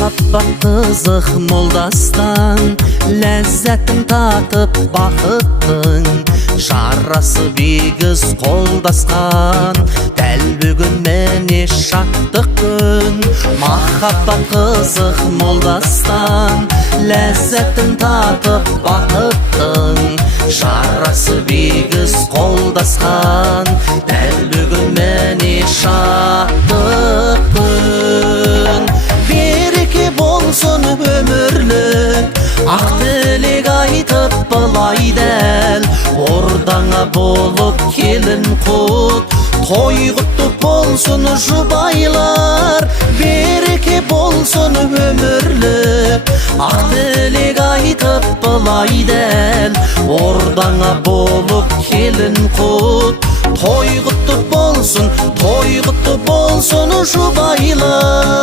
Mahabbat kızık moldastan, lezzetin tatıp bakıttın. Жарасы бигіз қолдасқан, дәл бүгін мені шаттық күн. Махаббат қызық молдастан, ләззәтін татып бақыттың. Жарасы бигіз қолдасқан, дәл бүгін мені шаттық күн. Береке болсын өмірлік, ақ тілек айтып былай дәл. Ордаңа болып келін құт, той құтты болсын жұбайлар. Береке болсын өмірлік, ақ тілек айтып былай дәл. Ордаңа болып келін құт, той құтты болсын жұбайлар.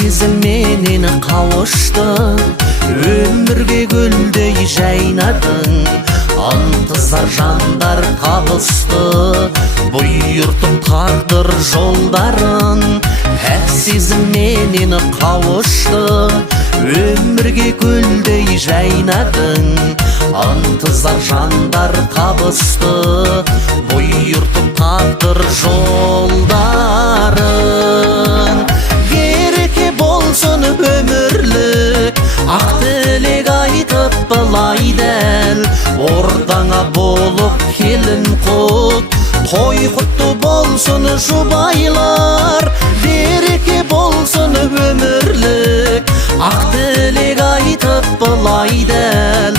Сезімменен қауышты, өмірге гүлдей жайнадың. Ынтызар жандар қабысты, бұйыртып тағдыр жолдарын. Сезімменен қауышты, өмірге гүлдей жайнадың. Ынтызар жандар қабысты, бұйыртып тағдыр жолдарын. Болсын өмірлік, ақ тілек айтып былай дәл. Ордаңа болып келін құт, той құтты болсын жұбайлар. Береке болсын өмірлік, ақ тілек айтып былай дәл.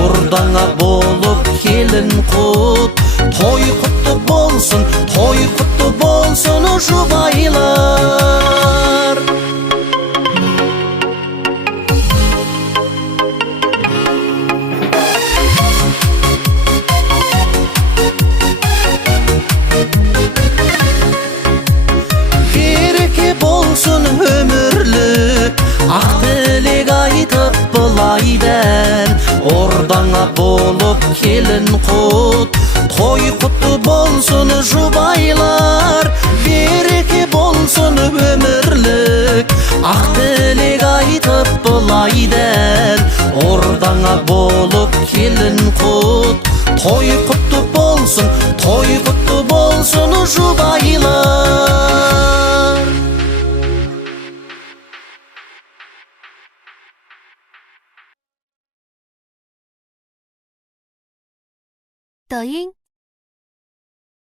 Ордаңа болып келін құт, той құтты болсын жұбайлар. Болсын өмірлік, ақ тілек айтып былай дәл. Ордаңа болып келін құт, той құтты болсын жұбайлар. Береке болсын өмірлік, ақ тілек айтып былай дәл. Ордаңа болып келін құт, той құтты болсын жұбайлар.抖音